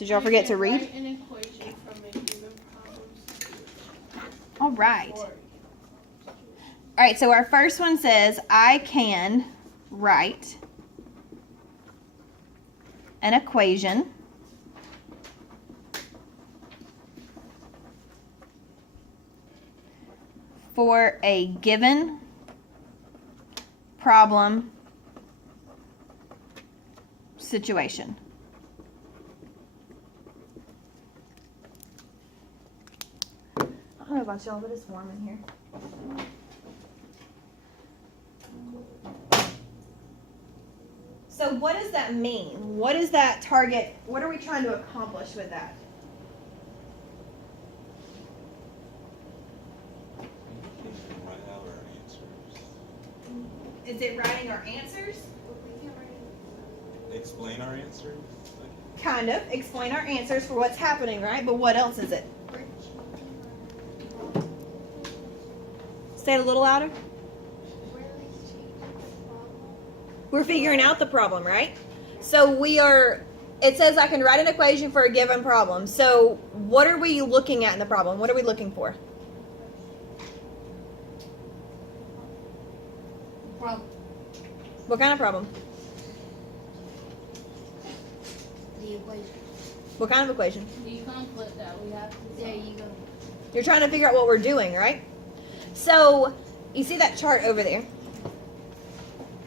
Did y'all forget to read? Write an equation from a given problem. All right. All right, so our first one says, I can write an equation for a given problem situation. I don't know about y'all, but it's warm in here. So what does that mean? What is that target? What are we trying to accomplish with that? Is it writing our answers? Explain our answers? Kind of. Explain our answers for what's happening, right? But what else is it? Say it a little louder. We're figuring out the problem, right? So it says I can write an equation for a given problem. So what are we looking at in the problem? What are we looking for? Problem. What kind of problem? The equation. What kind of equation? The conflict that we have to solve. There you go. You're trying to figure out what we're doing, right? So you see that chart over there?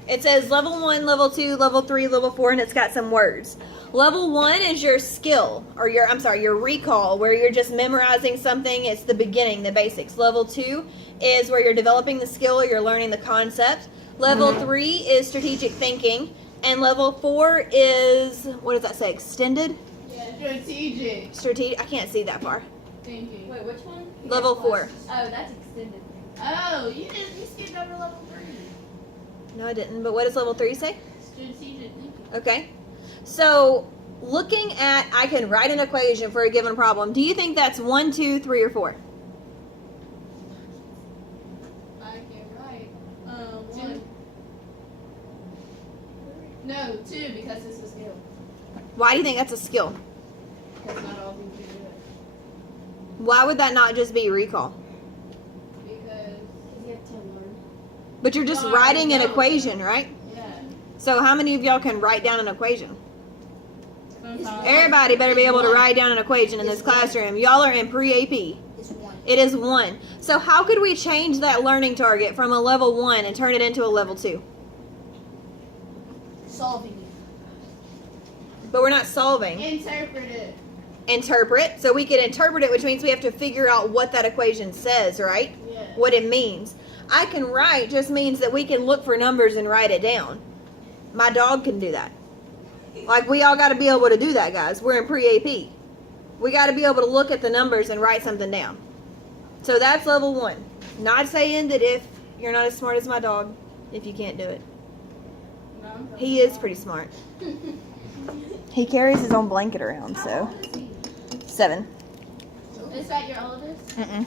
It says level 1, level 2, level 3, level 4, and it's got some words. Level 1 is your skill, or your recall, where you're just memorizing something. It's the beginning, the basics. Level 2 is where you're developing the skill, or you're learning the concept. Level 3 is strategic thinking. And level 4 is, what does that say, extended? Yeah, strategic Strategic, I can't see that far. thinking. Wait, which one? Level 4. Oh, that's extended. Oh, you skipped over level 3. No, I didn't, but what does level 3 say? Strategic thinking. Okay. So, looking at, I can write an equation for a given problem. Do you think that's 1, 2, 3, or 4? I can write 1. No, 2 because it's a skill. Why do you think that's a skill? Because not all people can do it. Why would that not just be recall? Because You have to learn. But you're just Well, writing an no. equation, right? yeah. So how many of y'all can write down an equation? Sometimes Everybody better be able to write down an equation in this classroom. Y'all are in pre-AP. It's 1. It is 1. So how could we change that learning target from a level 1 and turn it into a level 2? Solving it. But we're not solving. interpret it. Interpret. So we can interpret it, which means we have to figure out what that equation says, right? Yeah. What it means. I can write just means that we can look for numbers and write it down. My dog can do that. Like, we all got to be able to do that, guys. We're in pre-AP. We got to be able to look at the numbers and write something down. So that's level 1. Not saying that if you're not as smart as my dog, if you can't do it. No. He is pretty smart. He carries his own blanket around, so. 7. Is that your oldest? Mm-mm.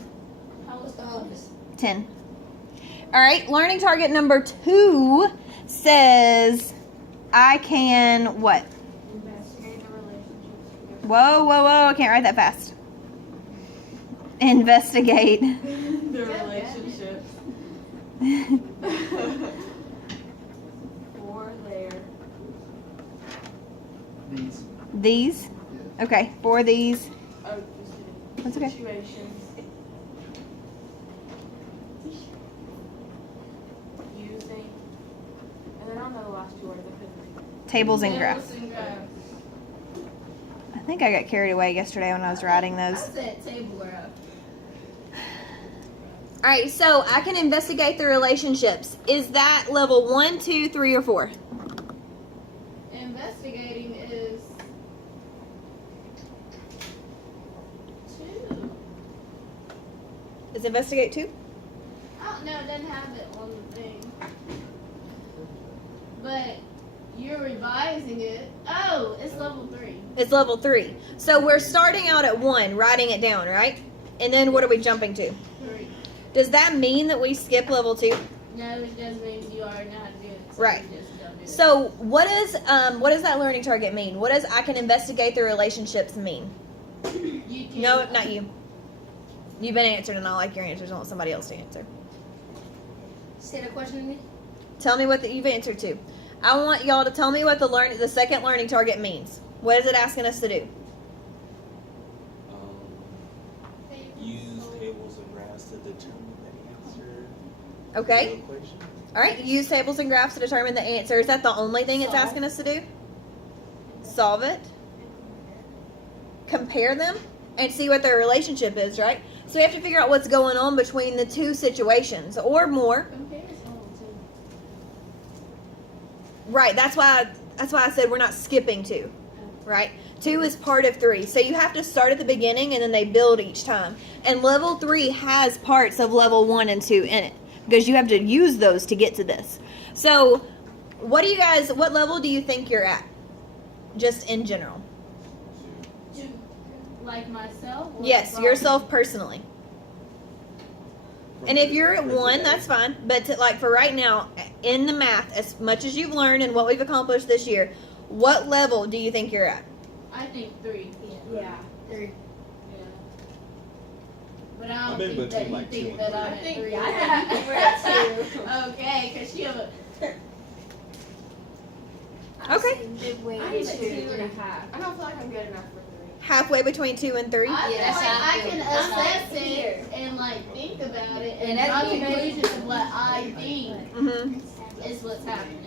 How was What's the oldest? 10. All right, learning target number 2 says I can what? Investigate the relationships. Whoa, I can't write that fast. Investigate. The relationships. For their These. Okay, for these. oh, That's okay. situations. Using, and then I don't know the last 2 words. I couldn't. Tables and graphs. Tables and graphs. I think I got carried away yesterday when I was writing I those. said table graph. All right, so I can investigate the relationships. Is that level 1, 2, 3, or 4? Investigating is 2. Is investigate 2? Oh no, it doesn't have it on the thing. But you're revising it. Oh, it's level 3. It's level 3. So we're starting out at 1, writing it down, right? And then what are we jumping to? 3. Does that mean that we skip level 2? No, it just means you already know how to do it. So Right. You just don't do So what does that learning target mean? What does I can investigate the relationships mean? You can, No, not you. You've been answered, and I like your answers. I want somebody else to answer. Say the question again. Tell me what you've answered to. I want y'all to tell me what the second learning target means. What is it asking us to do? Use tables and graphs to determine the answer. Okay. To the equation. All right. Use tables and graphs to determine the answer. Is that the only thing it's asking us to do? Solve it. Compare them and see what their relationship is, right? So we have to figure out what's going on between the two situations or more. Compare is hard too. Right. That's why I said we're not skipping 2. Right? 2 is part of 3. So you have to start at the beginning and then they build each time. And level 3 has parts of level 1 and 2 in it because you have to use those to get to this. So what level do you think you're at? Just in general. Like myself? Or Yes, from- yourself personally. And if you're at 1, that's fine. But for right now, in the math, as much as you've learned and what we've accomplished this year, what level do you think you're at? I think 3. Yeah. 3. Yeah. But I I'm don't in think that between, you like, 2 think and that 3. I'm I at think 3. I think we're at 2. Okay, because she have a... Okay. Midway I need to a 2.5. I don't feel like I'm good enough for 3. Halfway between 2 and 3? I feel Yeah, like that's how I I feel. can I'm assess like here. it and like think about it and And that's draw me. conclusions of what I think Mm-hmm. is what's happening.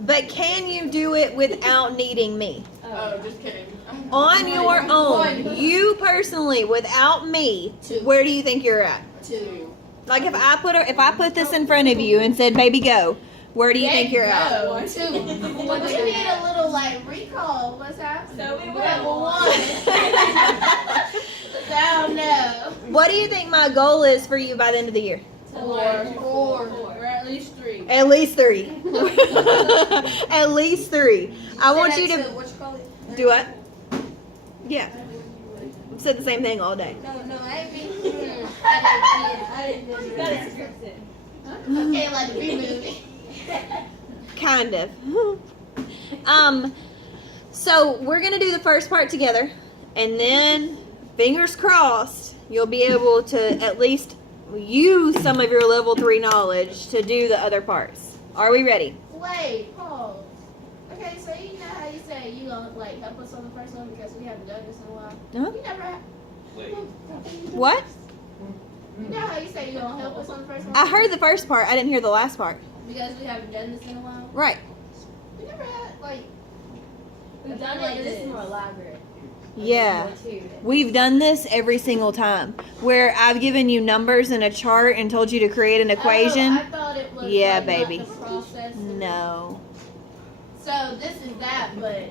But can you do it without needing me? Oh, just kidding. On your own, you personally, without me, 2. where do you think you're at? 2. Like if I put this in front of you and said, "Baby, go," where do you think you're at? at? 2. But we need a little like recall of what's happening. So we were level at 1. I don't know. What do you think my goal is for you by the end of the year? 4. Or at least 3. At least 3. At least 3. I want you to What you call it? do what? Yeah. I've said the same thing all day. No, I ain't been. I didn't. Okay, like the movie. Kind of. So we're gonna do the first part together, and then fingers crossed you'll be able to at least use some of your level 3 knowledge to do the other parts. Are we ready? Wait, pause. Okay, so you know how you say you gonna like help us on the first one because we haven't done this in a while. Uh-huh. You never have. Wait. What? You know how you say you gonna help us on the first one? I heard the first part. I didn't hear the last part. Because we haven't done this in a while. Right. We never had like. We've done it this more elaborate. Yeah. We've done this every single time where I've given you numbers and a chart and told you to create an equation. Oh, I thought it was Yeah, like, baby. Not the process. No. So this is that, but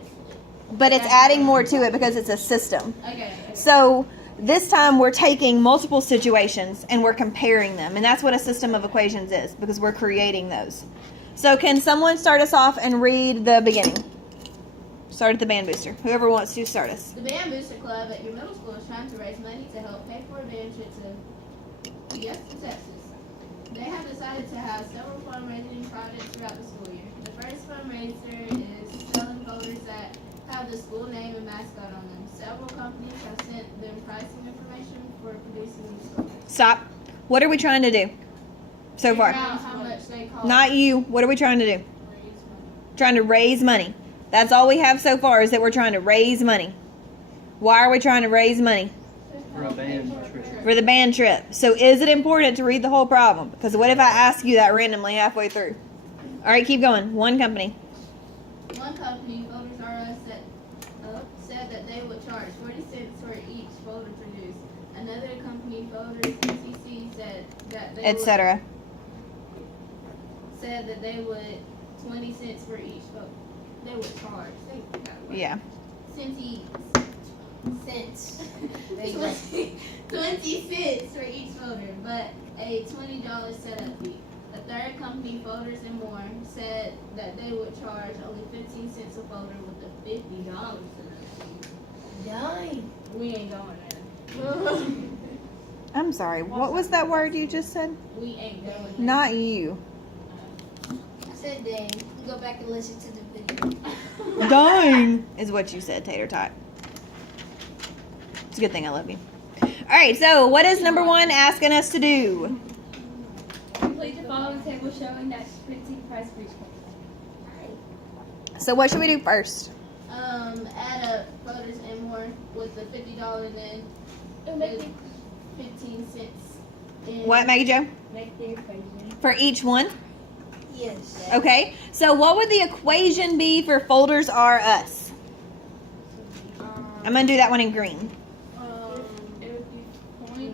But it's adding more to it because it's a system. okay. So this time we're taking multiple situations and we're comparing them. And that's what a system of equations is because we're creating those. So can someone start us off and read the beginning? Start at the band booster. Whoever wants to start us. The Band Booster Club at your middle school is trying to raise money to help pay for a band trip to Texas. They have decided to have several fundraising projects throughout the school year. The first fundraiser is selling folders that have the school name and mascot on them. Several companies have sent them pricing information for producing these folders. Stop. What are we trying to do so Figure far? out how much they cost. Not you. What are we trying to do? Raise money. Trying to raise money. That's all we have so far is that we're trying to raise money. Why are we trying to raise money? For a band trip. For the band trip. So is it important to read the whole problem? Because what if I ask you that randomly halfway through? All right, keep going. One company. One company, Folders R Us, said that they would charge 40 cents for each folder produced. Another company, Folders NCC, said that they Etc. said that they would 20 cents for each folder. They would charge. Yeah. Cents. There you go. 20 cents for each folder, but a $20 setup fee. A third company, Folders and More, said that they would charge only 15 cents a folder with a $50 setup fee. Dang. We ain't going there. I'm sorry. What was that word you just said? We ain't going there. Not you. I said dang. Go back and listen to the video. Dying is what you said, Tater Tot. It's a good thing I love you. All right, so what is number 1 asking us to do? Complete the following table showing that splitting price for each case. So what should we do first? Add up voters and more with the $50 and It'll make the 15 cents. And What, Maggie Jo? make the equation. For each one? Yes. Okay, so what would the equation be for folders are us? I'm going to do that one in green. It would be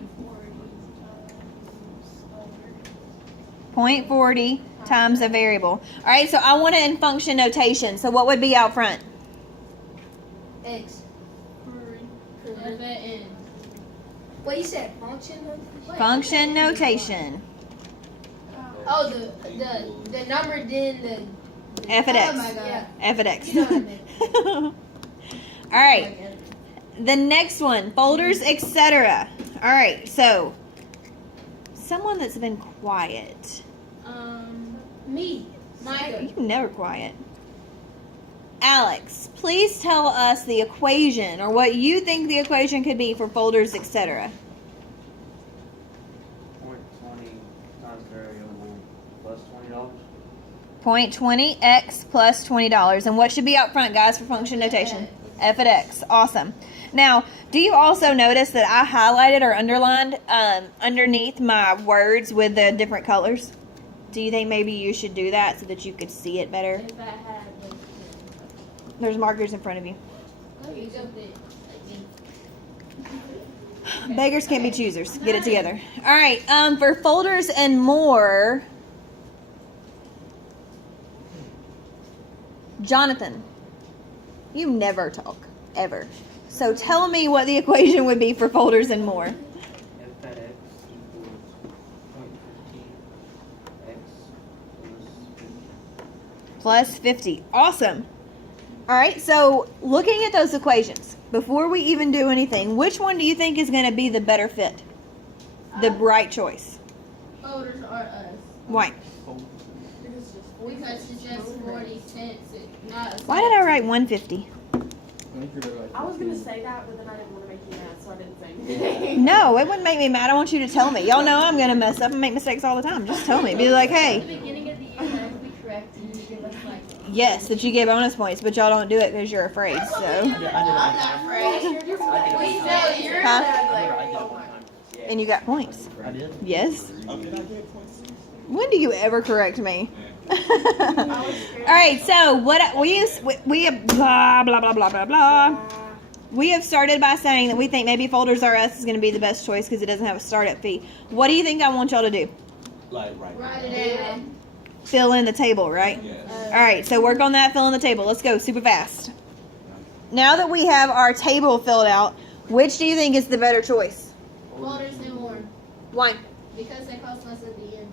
0.40 times a variable. All right, so I want it in function notation. So what would be out front? X. FAN. What you said? Function? Function notation. Oh, the number then the. F at Oh X. my god. F at X. You know what I meant. All right. The next one, folders, etc. All right, so someone that's been quiet. Me. Micah. You're never quiet. Alex, please tell us the equation or what you think the equation could be for folders, etc. 0.20 times variable plus $20. 0.20 x plus $20. And what should be out front, guys, for function notation? F at X. Awesome. Now, do you also notice that I highlighted or underlined underneath my words with the different colors? Do you think maybe you should do that so that you could see it better? If I had those There's markers in front of you. You jumped it. Beggars can't be choosers. Get it together. All right. For folders and more, Jonathan, you never talk ever. So tell me what the equation would be for folders and more. F at X equals 0.15 X Plus 50. Awesome. All right. So looking at those equations, before we even do anything, which one do you think is going to be the better fit? The right choice. Voters are us. Why? Because it's just 40 cents. Not Why did I write 150? I was gonna say that, but then I didn't want to make you mad, so I didn't say anything. No, it wouldn't make me mad. I want you to tell me. Y'all know I'm going to mess up and make mistakes all the time. Just tell me. Be like, At the hey, beginning of the year, that would be correct, and you give us like. yes, that you get bonus points, but y'all don't do it because you're afraid. So, I'm not afraid. We know you're Huh? not and you got points. I did. Yes. Oh, did I get points? When do you ever correct me? All right. So what we have blah blah blah blah blah blah. We have started by saying that we think maybe folders R Us is going to be the best choice because it doesn't have a startup fee. What do you think I want y'all to do? Like right now. Write it down. Fill in the table, right? Yes. All right, so work on that, fill in the table. Let's go super fast. Now that we have our table filled out, which do you think is the better choice? Voters and more. Why? Because they cost less at the end.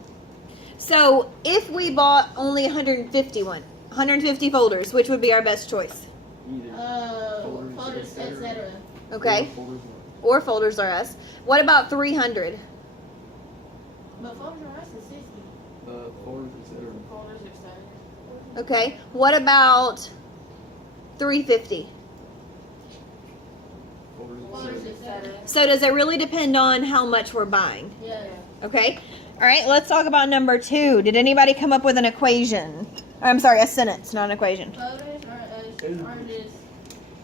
So if we bought only 150 folders, which would be our best choice? Either Voters, etc. Okay, folders or folders are us. What about 300? But voters are us is 60. folders, etc. Folders, etc. Okay, what about 350? Voters, etc. So does it really depend on how much we're buying? Yeah. Okay, all right, let's talk about number 2. Did anybody come up with an equation? I'm sorry, a sentence, not an equation. Voters are us are just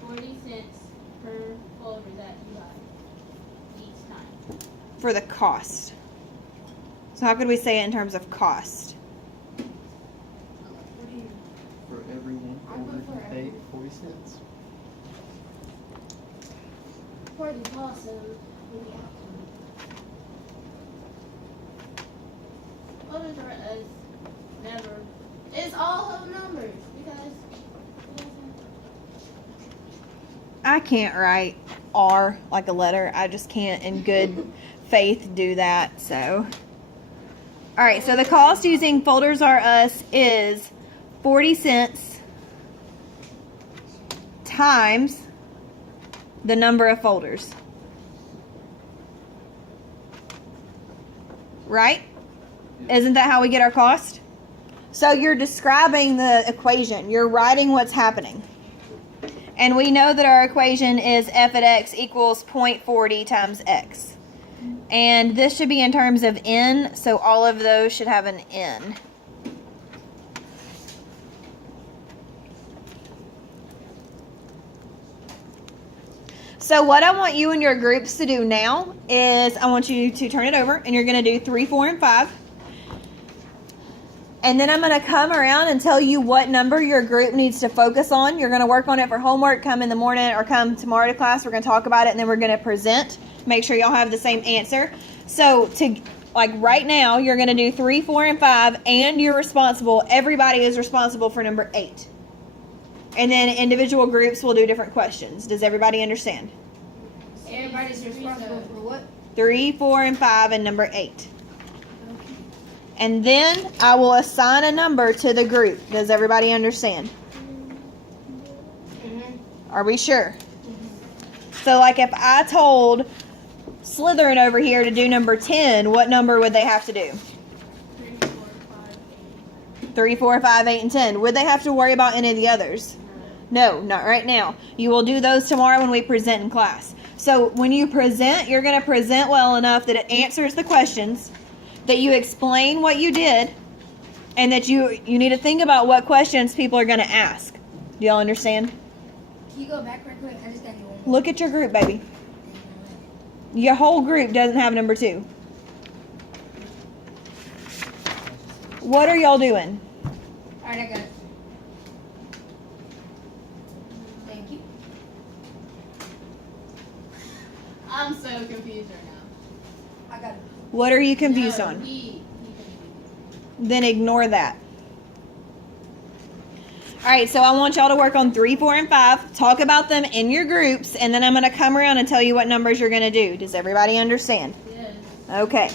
40 cents per folder that you buy each time. For the cost. So how could we say it in terms of cost? What do you? For every one I put folder, for you pay every- 40 cents. For the cost of the outcome. Voters are us never. It's all whole numbers because. I can't write R like a letter. I just can't in good faith do that. So, all right. So the cost using folders are us is 40 cents times the number of folders. Right? Isn't that how we get our cost? So you're describing the equation. You're writing what's happening. And we know that our equation is f at x equals 0.40 times x. And this should be in terms of n, so all of those should have an n. So what I want you and your groups to do now is I want you to turn it over and you're going to do 3, 4, and 5. And then I'm going to come around and tell you what number your group needs to focus on. You're going to work on it for homework, come in the morning or come tomorrow to class. We're going to talk about it and then we're going to present. Make sure y'all have the same answer. So right now, you're going to do 3, 4, and 5 and you're responsible. Everybody is responsible for number 8. And then individual groups will do different questions. Does everybody understand? Everybody's responsible for what? 3, 4, and 5 and number 8. And then I will assign a number to the group. Does everybody understand? Are we sure? So like if I told Slytherin over here to do number 10, what number would they have to do? 3, 4, 5, 8, and 10. Would they have to worry about any of the others? No, not right now. You will do those tomorrow when we present in class. So when you present, you're going to present well enough that it answers the questions, that you explain what you did, and that you need to think about what questions people are going to ask. Do y'all understand? Can you go back real quick? I just got you one. Look at your group, baby. Your whole group doesn't have number 2. What are y'all doing? Alright, I got it. Thank you. I'm so confused right now. I got it. What are you confused No, on? he Then ignore that. All right, so I want y'all to work on 3, 4, and 5. Talk about them in your groups, and then I'm going to come around and tell you what numbers you're going to do. Does everybody understand? Yes. Okay.